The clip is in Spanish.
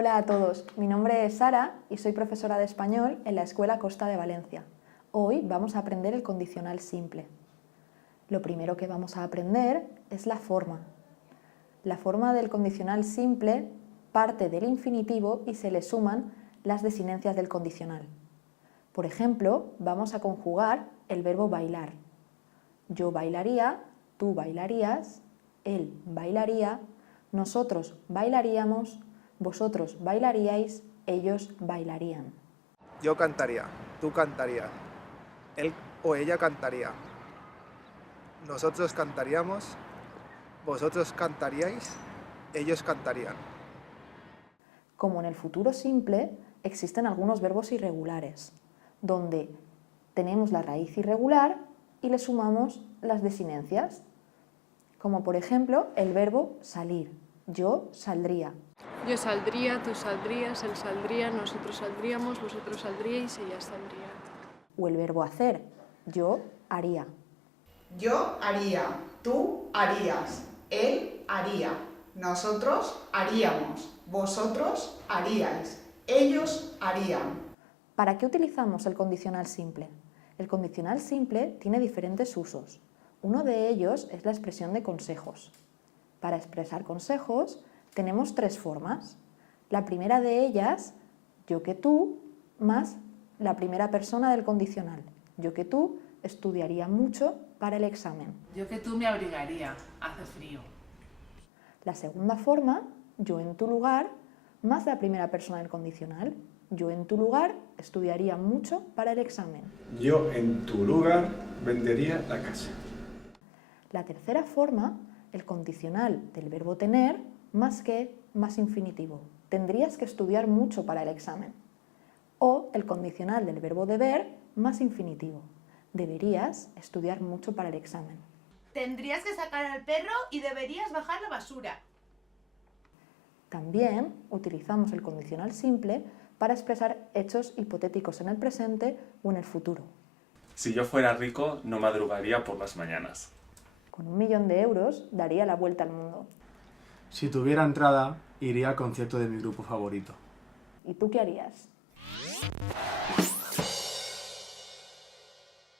Hola a todos, mi nombre es Sara y soy profesora de español en la Escuela Costa de Valencia. Hoy vamos a aprender el condicional simple. Lo primero que vamos a aprender es la forma. La forma del condicional simple parte del infinitivo y se le suman las desinencias del condicional. Por ejemplo, vamos a conjugar el verbo bailar. Yo bailaría, tú bailarías, él bailaría, nosotros bailaríamos, vosotros bailaríais, ellos bailarían. Yo cantaría, tú cantarías, él o ella cantaría, nosotros cantaríamos, vosotros cantaríais, ellos cantarían. Como en el futuro simple, existen algunos verbos irregulares, donde tenemos la raíz irregular y le sumamos las desinencias, como por ejemplo el verbo salir. Yo saldría. Yo saldría, tú saldrías, él saldría, nosotros saldríamos, vosotros saldríais, ella saldría. O el verbo hacer. Yo haría. Yo haría, tú harías, él haría, nosotros haríamos, vosotros haríais, ellos harían. ¿Para qué utilizamos el condicional simple? El condicional simple tiene diferentes usos. Uno de ellos es la expresión de consejos. Para expresar consejos tenemos tres formas. La primera de ellas, yo que tú, más la primera persona del condicional. Yo que tú estudiaría mucho para el examen. Yo que tú me abrigaría, hace frío. La segunda forma, yo en tu lugar, más la primera persona del condicional. Yo en tu lugar estudiaría mucho para el examen. Yo en tu lugar vendería la casa. La tercera forma, el condicional del verbo tener, más que, más infinitivo. Tendrías que estudiar mucho para el examen. O el condicional del verbo deber, más infinitivo. Deberías estudiar mucho para el examen. Tendrías que sacar al perro y deberías bajar la basura. También utilizamos el condicional simple para expresar hechos hipotéticos en el presente o en el futuro. Si yo fuera rico, no madrugaría por las mañanas. Con 1 millón de euros daría la vuelta al mundo. Si tuviera entrada, iría al concierto de mi grupo favorito. ¿Y tú qué harías?